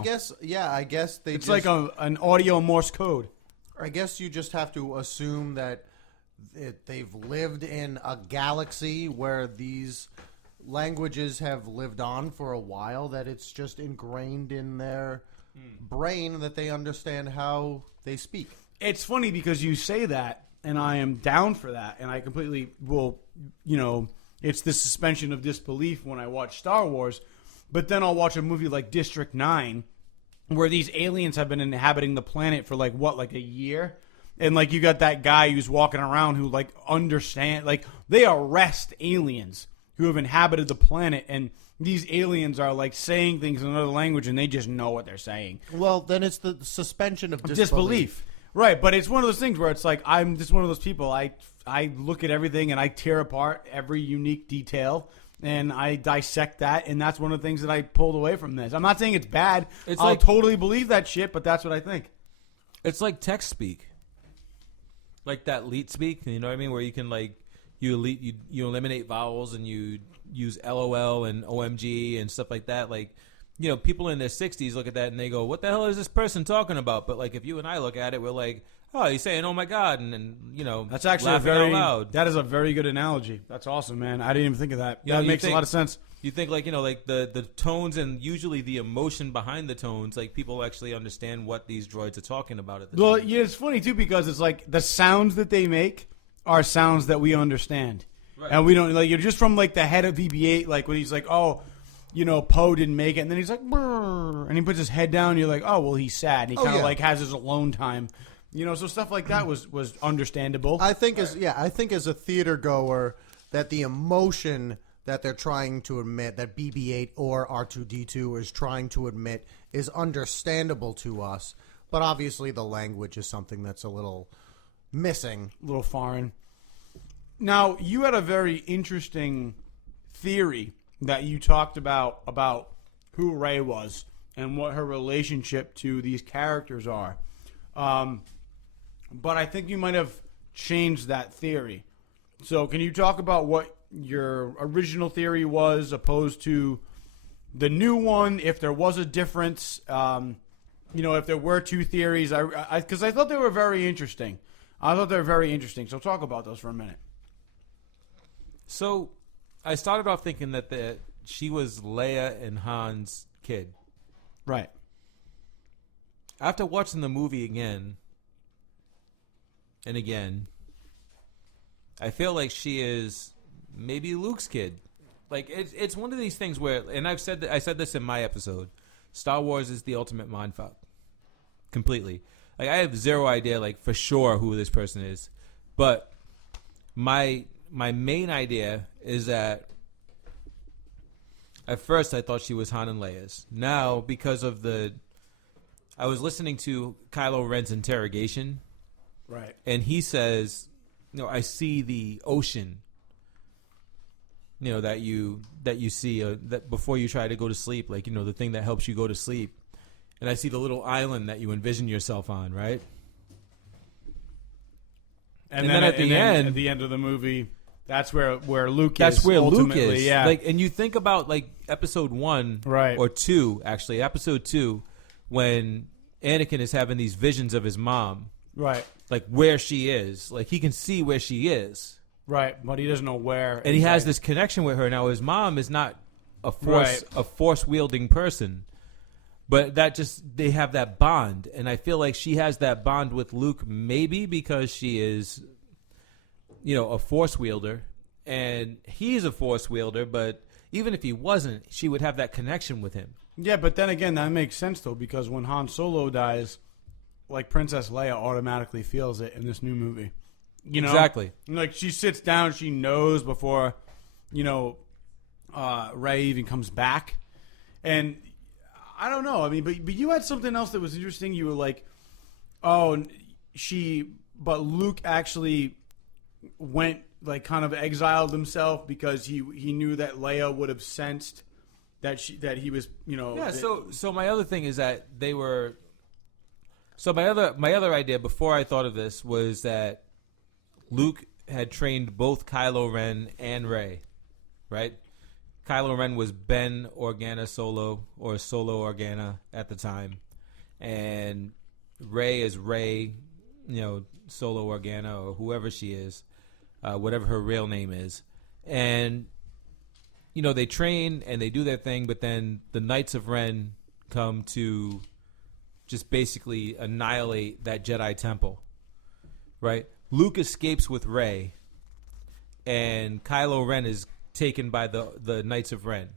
I guess it's like an audio Morse code. I guess you just have to assume that they've lived in a galaxy where these languages have lived on for a while, that it's just ingrained in their brain that they understand how they speak. It's funny because you say that, and I am down for that, and I completely will, it's the suspension of disbelief when I watch Star Wars, but then I'll watch a movie like District 9, where these aliens have been inhabiting the planet for like a year, and like you got that guy who's walking around who like understand, like they arrest aliens who have inhabited the planet, and these aliens are like saying things in another language, and they just know what they're saying. Well, then it's the suspension of disbelief. Right, but it's one of those things where it's like I'm just one of those people. I look at everything and I tear apart every unique detail and I dissect that, and that's one of the things that I pulled away from this. I'm not saying it's bad. I'll totally believe that shit, but that's what I think. It's like text speak, like that leet speak. You know what I mean? Where you can like you eliminate vowels and you use LOL and OMG and stuff like that. Like, people in their 60s look at that and they go, what the hell is this person talking about? But, like, if you and I look at it, we're like, oh, he's saying, oh, my God, and that's actually laughing out loud. That is a very good analogy. That's awesome, man. I didn't even think of that. That makes a lot of sense. You think, like, like the tones and usually the emotion behind the tones, like, people actually understand what these droids are talking about at the time. Yeah, it's funny, too, because it's like the sounds that they make are sounds that we understand. Right. And we don't, like, you're just from, like, the head of BB-8, like, when he's like, oh, Poe didn't make it, and then he's like, brr, and he puts his head down, and you're like, oh, well, he's sad, and he kind of like has his alone time, so stuff like that was understandable. I think as a theater goer, that the emotion that they're trying to admit, that BB-8 or R2-D2 is trying to admit, is understandable to us, but obviously the language is something that's a little missing, a little foreign. Now, you had a very interesting theory that you talked about who Rey was and what her relationship to these characters are. But I think you might have changed that theory. So can you talk about what your original theory was opposed to the new one, if there was a difference, if there were two theories? Because I thought they were very interesting. So talk about those for a minute. So I started off thinking that she was Leia and Han's kid. Right. After watching the movie again and again, I feel like she is maybe Luke's kid. Like, it's one of these things where, and I said this in my episode, Star Wars is the ultimate mindfuck. Completely. Like, I have zero idea, like, for sure who this person is. But my main idea is that at first I thought she was Han and Leia's. Now, because of I was listening to Kylo Ren's interrogation. Right. And he says, I see the ocean, that you see that before you try to go to sleep, like, the thing that helps you go to sleep. And I see the little island that you envision yourself on, right? And then at the end of the movie, that's where Luke is. That's where Luke is. Yeah. Like, and you think about like episode 1 or 2, actually, episode 2, when Anakin is having these visions of his mom. Right. Like where she is. Like he can see where she is. Right, but he doesn't know where. And he has this connection with her. Now his mom is not a force wielding person. But they have that bond. And I feel like she has that bond with Luke maybe because she is, a force wielder. And he's a force wielder, but even if he wasn't, she would have that connection with him. Yeah, but then again, that makes sense, though, because when Han Solo dies, like Princess Leia automatically feels it in this new movie. Exactly. Like she sits down, she knows before, Rey even comes back. And I don't know. I mean, but you had something else that was interesting. You were like, but Luke actually went, like, kind of exiled himself because he knew that Leia would have sensed that he was, Yeah. So my other thing is that they were. So my other idea before I thought of this was that Luke had trained both Kylo Ren and Rey, right? Kylo Ren was Ben Organa Solo or Solo Organa at the time, and Rey is Rey, Solo Organa or whoever she is, whatever her real name is, and they train and they do their thing, but then the Knights of Ren come to just basically annihilate that Jedi temple, right? Luke escapes with Rey, and Kylo Ren is taken by the Knights of Ren.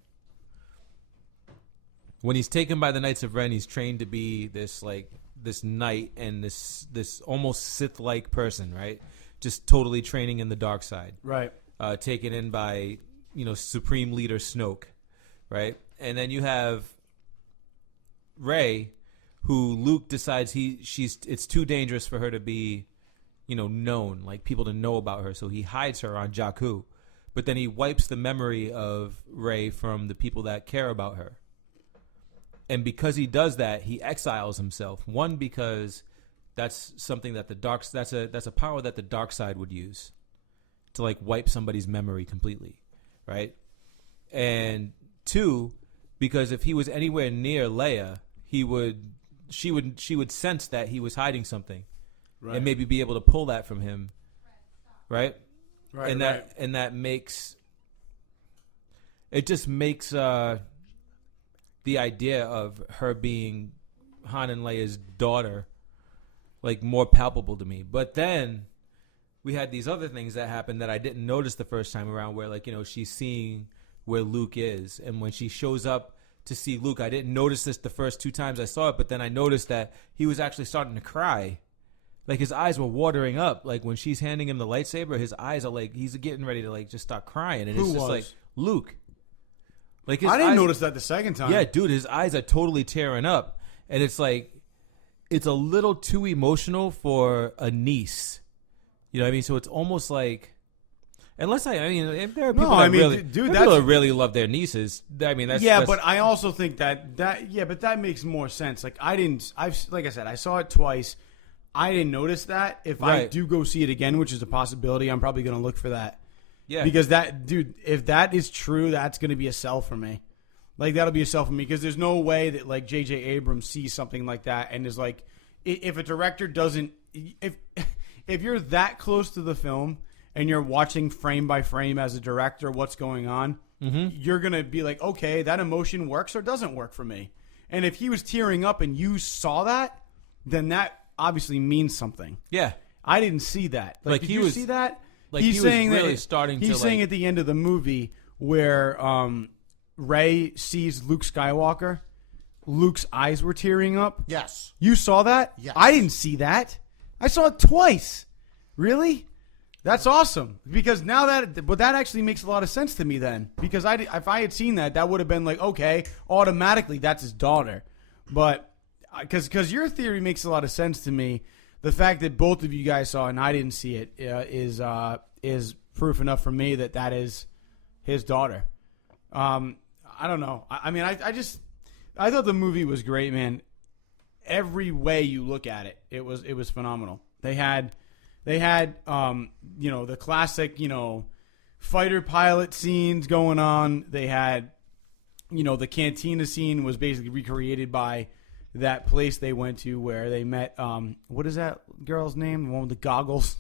When he's taken by the Knights of Ren, he's trained to be this knight and this almost Sith-like person, right? Just totally training in the dark side. Right. Taken in by, Supreme Leader Snoke, right? And then you have Rey, who Luke decides it's too dangerous for her to be, known, like people to know about her, so he hides her on Jakku. But then he wipes the memory of Rey from the people that care about her. And because he does that, he exiles himself. One, because that's something that that's a power that the dark side would use to like wipe somebody's memory completely, right? And two, because if he was anywhere near Leia, she would sense that he was hiding something, right, and maybe be able to pull that from him, right? Right. And that makes the idea of her being Han and Leia's daughter like more palpable to me. But then we had these other things that happened that I didn't notice the first time around, where like, she's seeing where Luke is, and when she shows up to see Luke, I didn't notice this the first 2 times I saw it, but then I noticed that he was actually starting to cry. Like his eyes were watering up. Like when she's handing him the lightsaber, his eyes are like, he's getting ready to like just start crying. And it's just like, Luke. Like I didn't notice that the second time. Yeah, dude, his eyes are totally tearing up. And it's like, it's a little too emotional for a niece. You know what I mean? So it's almost like, unless there are people that really love their nieces. I mean, that's but I also think that makes more sense. Like like I said, I saw it twice. I didn't notice that. If I do go see it again, which is a possibility, I'm probably going to look for that. Yeah. Because if that is true, that's going to be a sell for me. Like, that'll be a sell for me, because there's no way that, like, J.J. Abrams sees something like that and is like, if a director doesn't, if you're that close to the film and you're watching frame by frame as a director what's going on, you're going to be like, okay, that emotion works or doesn't work for me. And if he was tearing up and you saw that, then that obviously means something. Yeah. I didn't see that. Like, did you see that? Like he's saying really starting to. He's saying at the end of the movie where Rey sees Luke Skywalker, Luke's eyes were tearing up. Yes. You saw that? Yes. I didn't see that. I saw it twice. Really? That's awesome. Because now that actually makes a lot of sense to me then. Because if I had seen that, that would have been like, okay, automatically that's his daughter. But because your theory makes a lot of sense to me. The fact that both of you guys saw it and I didn't see it is proof enough for me that is his daughter. I don't know. I mean, I thought the movie was great, man. Every way you look at it, it was phenomenal. They had the classic, fighter pilot scenes going on. They had, the cantina scene was basically recreated by that place they went to where they met, what is that girl's name? The one with the goggles.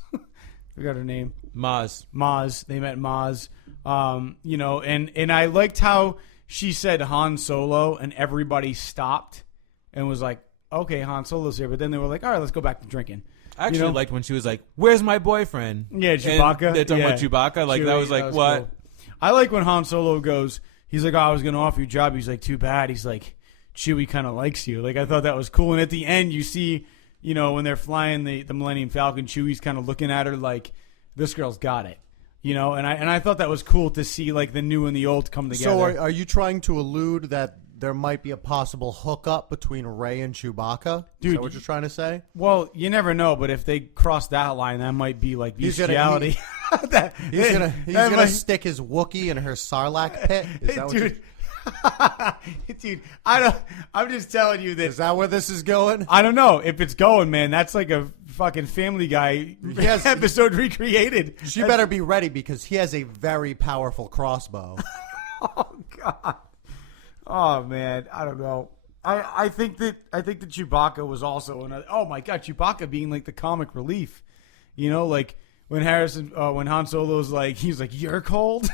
Forgot her name. Maz. They met Maz. And I liked how she said Han Solo and everybody stopped and was like, okay, Han Solo's here. But then they were like, all right, let's go back to drinking. I actually liked when she was like, where's my boyfriend? Yeah, Chewbacca. And they're talking about Chewbacca. Like, that was like, what? Cool. I like when Han Solo goes, he's like, oh, I was going to offer you a job. He's like, too bad. He's like, Chewie kind of likes you. Like, I thought that was cool. And at the end, you see, when they're flying the Millennium Falcon, Chewie's kind of looking at her like, this girl's got it. And I thought that was cool to see, like, the new and the old come together. So are you trying to allude that there might be a possible hookup between Rey and Chewbacca? Dude, is that what you're trying to say? Well, you never know, but if they cross that line, that might be like bestiality. He's gonna stick his Wookiee in her Sarlacc pit. Is that dude, dude, I'm just telling you that. Is that where this is going? I don't know if it's going, man. That's like a fucking Family Guy episode recreated. She better be ready because he has a very powerful crossbow. God. Oh man, I don't know. I think that Chewbacca was also another. Oh my God, Chewbacca being like the comic relief. You know, like when when Han Solo's like, he's like, "You're cold."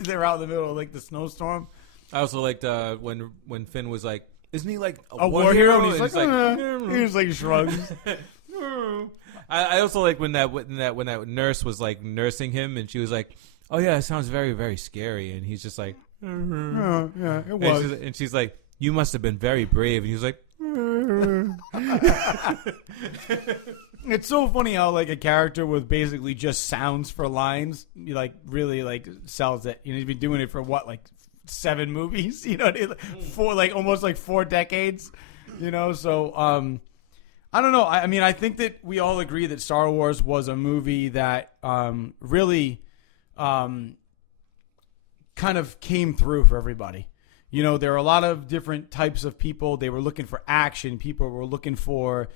They're out in the middle of like the snowstorm. I also liked when Finn was like, "Isn't he like A war hero? And he's like, "Mm." he was like shrugs. I also like when that nurse was like nursing him, and she was like, "Oh yeah, it sounds very, very scary," and he's just like, Yeah, it and was. she's like, "You must have been very brave," and he was like, It's so funny how like a character with basically just sounds for lines, like really like sells it. You know, he's been doing it for what, like 7 movies? You know, for like almost like 4 decades. You know, so I don't know. I mean, I think that we all agree that Star Wars was a movie that really kind of came through for everybody. You know, there are a lot of different types of people. They were looking for action. People were looking for,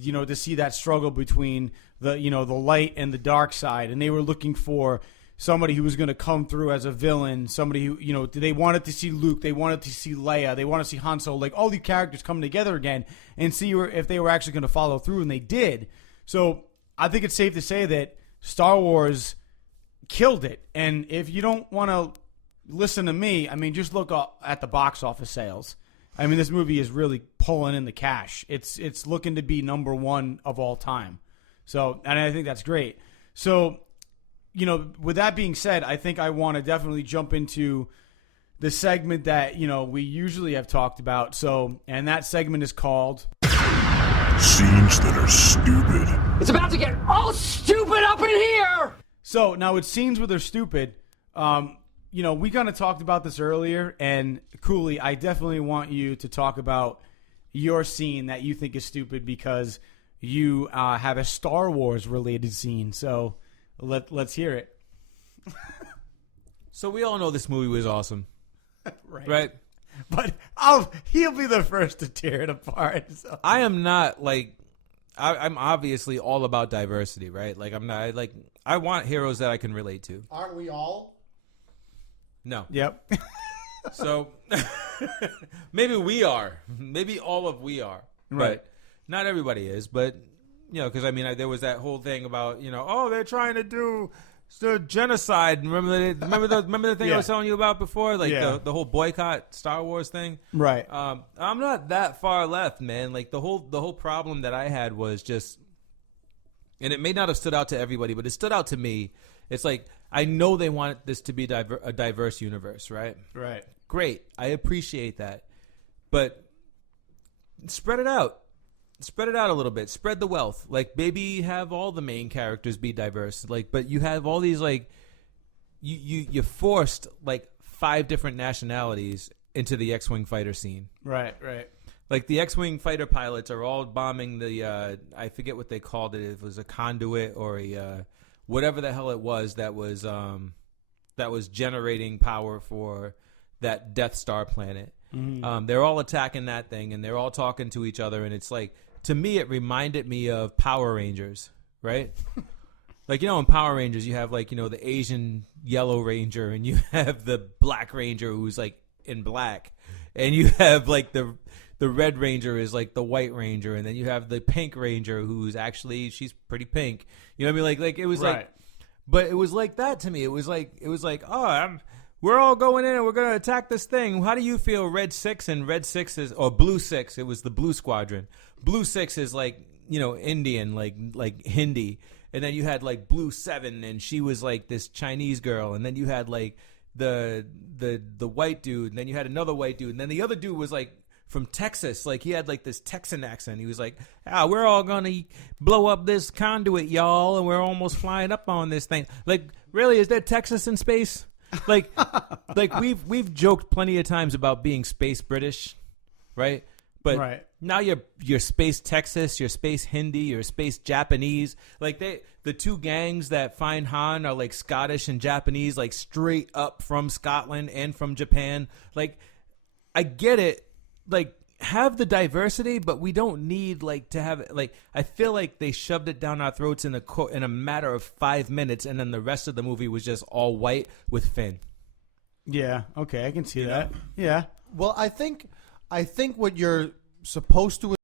you know, to see that struggle between the, you know, the light and the dark side. And they were looking for somebody who was going to come through as a villain, somebody who, you know, they wanted to see Luke, they wanted to see Leia, they wanted to see Han Solo, like all these characters coming together again and see if they were actually going to follow through, and they did. So I think it's safe to say that Star Wars killed it. And if you don't want to listen to me, I mean, just look at the box office sales. I mean, this movie is really pulling in the cash. It's looking to be #1 of all time. So, and I think that's great. So, you know, with that being said, I think I want to definitely jump into the segment that, you know, we usually have talked about. So, and that segment is called Scenes that are stupid. It's about to get all stupid up in here! So now with scenes where they're stupid, you know, we kind of talked about this earlier, and Cooley, I definitely want you to talk about your scene that you think is stupid because you have a Star Wars related scene. So let's hear it. "So we all know this movie was awesome, right?" But he'll be the first to tear it apart. So. I am not like, I'm obviously all about diversity, right? Like I'm not like, I want heroes that I can relate to. Aren't we all? No. Yep. So maybe we are. Maybe all of we are. Right. But not everybody is. But, you know, because, I mean, there was that whole thing about, you know, oh, they're trying to do the genocide. Remember the thing I was telling you about before? Like the whole boycott Star Wars thing? Right. I'm not that far left, man. Like the whole problem that I had was just, and it may not have stood out to everybody, but it stood out to me. It's like, I know they want this to be a diverse universe, right? Right. Great. I appreciate that. But spread it out. Spread it out a little bit. Spread the wealth. Like, maybe have all the main characters be diverse. Like, but you have all these, like, you forced, like, 5 different nationalities into the X-Wing fighter scene. Right, right. Like, the X-Wing fighter pilots are all bombing the, I forget what they called it. It was a conduit or a, whatever the hell it was that was generating power for that Death Star planet. Mm-hmm. They're all attacking that thing, and they're all talking to each other, and it's like, to me, it reminded me of Power Rangers, right? Like, you know, in Power Rangers, you have, like, you know, the Asian Yellow Ranger, and you have the Black Ranger who's, like, in black, and you have, like, the Red Ranger is, like, the White Ranger, and then you have the Pink Ranger who's actually, she's pretty pink. You know what I mean? Like it was right. like, but it was like that to me. It was like, oh, we're all going in and we're going to attack this thing. How do you feel? Red 6 and Red 6 is, or Blue 6. It was the Blue Squadron. Blue 6 is like, you know, Indian, like Hindi. And then you had like Blue 7, and she was like this Chinese girl. And then you had like the white dude, and then you had another white dude, and then the other dude was like from Texas. Like, he had like this Texan accent. He was like, we're all gonna blow up this conduit, y'all, and we're almost flying up on this thing. Like, really, is there Texas in space? Like we've joked plenty of times about being space British, right? But right. Now you're space Texas, you're space Hindi, you're space Japanese. Like, the 2 gangs that find Han are like Scottish and Japanese, like straight up from Scotland and from Japan. Like, I get it. Like, have the diversity, but we don't need, like, to have it. Like, I feel like they shoved it down our throats in a matter of 5 minutes, and then the rest of the movie was just all white with Finn. Yeah. Okay, I can see that. Yeah. Well, I think what you're supposed to